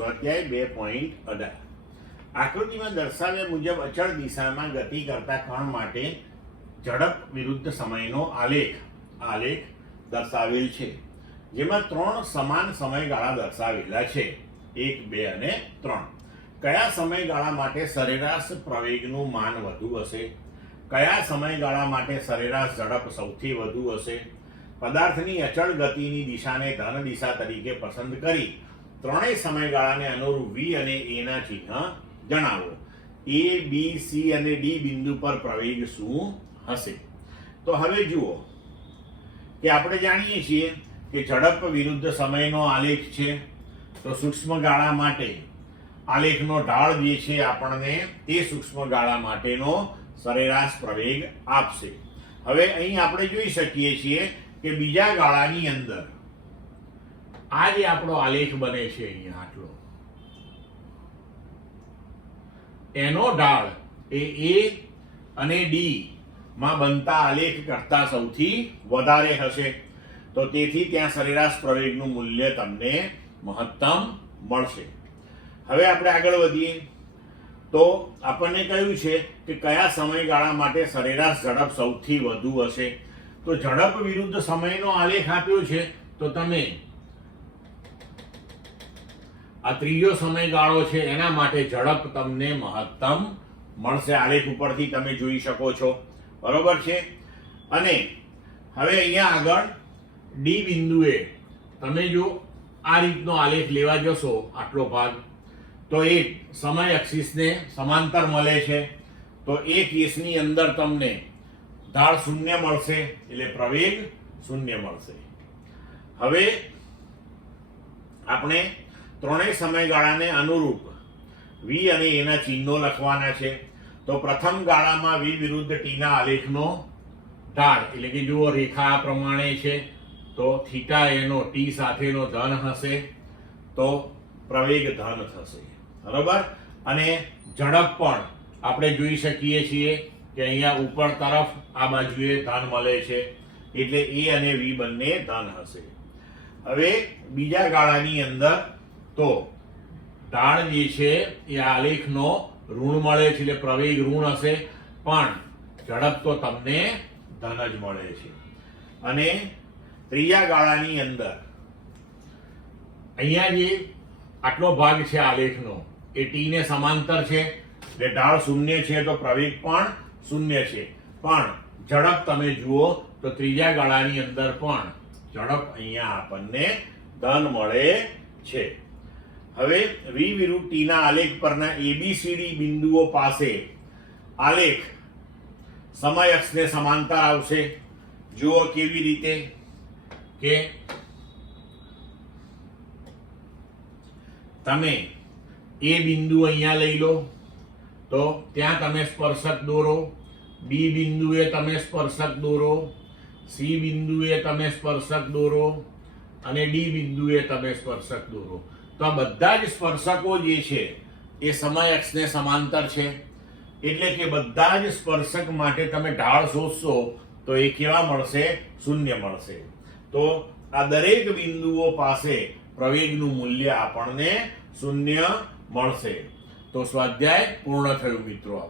સ્વાધ્યાય 2.18 આકૃતિમાં દર્શાવ્યા મુજબ અચળ દિશામાં ગતિ કરતા કણ માટે ઝડપ વિરુદ્ધ સમયનો આલેખ દર્શાવેલ છે, જેમાં 3 સમાન સમયગાળા દર્શાવેલા છે, 1, 2 અને 3. કયા સમયગાળા માટે સરેરાશ પ્રવેગનું માન વધુ હશે? કયા સમયગાળા માટે સરેરાશ ઝડપ સૌથી વધુ હશે? પદાર્થની અચળ ગતિની દિશાને ધન દિશા તરીકે પસંદ કરી ત્રણેય સમયગાળાને અનુરૂપ V અને A ના ચિહ્ન જણાવો. A, B, C અને D બિંદુ પર પ્રવેગ શું હશે? તો હવે જુઓ કે આપણે જાણીએ છીએ કે ઝડપ વિરુદ્ધ સમયનો આલેખ છે, તો સૂક્ષ્મ ગાળા માટે આલેખનો ઢાળ જે છે આપણને તે સૂક્ષ્મ ગાળા માટેનો સરેરાશ પ્રવેગ આપશે. હવે અહીં આપણે જોઈ શકીએ છીએ કે બીજા ગાળાની અંદર આ જે આપણો આલેખ બને છે, અહીંયા આટલો, એનો ઢાળ એ A અને D માં બનતા આલેખ કરતા સૌથી વધારે હશે, તો તેથી ત્યાં સરેરાશ પ્રવેગનું મૂલ્ય તમને મહત્તમ મળશે. હવે આપણે આગળ વધીએ તો આપણને કહ્યું છે કે કયા સમયગાળા માટે સરેરાશ ઝડપ સૌથી વધુ હશે. તો ઝડપ વિરુદ્ધ સમયનો આલેખ આપ્યો છે, તો તમે આ ત્રીજો સમયગાળો છે એના માટે ઝડપ તમને મહત્તમ મળશે. આલેખ ઉપરથી તમે જોઈ શકો છો, બરોબર છે. અને હવે અહીંયા આગળ ડી બિંદુએ તમે જો આ રીતનો આલેખ લેવા જશો, આટલો ભાગ, તો એ સમય અક્ષિસને સમાંતર મળે છે, તો એ કેસની અંદર તમને ઢાળ 0 મળશે, એટલે પ્રવેગ 0 મળશે. હવે આપણે ત્રણેય સમયગાળાને અનુરૂપ V અને A ના ચિહ્નો લખવાના છે. તો પ્રથમ ગાળામાં V વિરુદ્ધ T ના આલેખનો ઢાળ, એટલે કે જુઓ રેખા આ પ્રમાણે છે, તો થીટા એનો T સાથેનો ધન હશે, તો પ્રવેગ ધન થશે, બરોબર. અને ઝડપ પણ આપણે જોઈ શકીએ છીએ કે અહીંયા ઉપર તરફ આ બાજુએ ધન મળે છે, એટલે A અને V બંને ધન હશે. હવે બીજા ગાળાની અંદર તો ઢાળ જે છે એ આલેખનો ઋણ મળે છે, એટલે પ્રવેગ ઋણ હશે, પણ ઝડપ તો તમને ધન જ મળે છે. અને ત્રીજા ગાળાની અંદર અહીંયા જે આટલો ભાગ છે આલેખનો એ T ને સમાંતર છે, એટલે ઢાળ 0 છે, તો પ્રવેગ પણ 0 છે, પણ ઝડપ તમે જુઓ તો ત્રીજા ગાળાની અંદર પણ ઝડપ અહીંયા આપણને ધન મળે છે. હવે V વિરુદ્ધ T ના આલેખ પરના ABCD બિંદુઓ પાસે આલેખ સમય અક્ષને સમાંતર આવશે. જુઓ કેવી રીતે કે તમે A બિંદુ અહીંયા લઈ લો, તો ત્યાં તમે સ્પર્શક દોરો, B બિંદુએ તમે સ્પર્શક દોરો, C બિંદુએ તમે સ્પર્શક દોરો અને D બિંદુએ તમે સ્પર્શક દોરો. તો આ બધા જ સ્પર્શકો જે છે એ સમય અક્ષને સમાંતર છે, એટલે કે બધા જ સ્પર્શક માટે તમે ઢાળ શોધશો તો એ કેવા મળશે? 0 મળશે. તો આ દરેક બિંદુઓ પાસે પ્રવેગનું મૂલ્ય આપણને 0 મળશે. તો સ્વાધ્યાય પૂર્ણ થયું મિત્રો.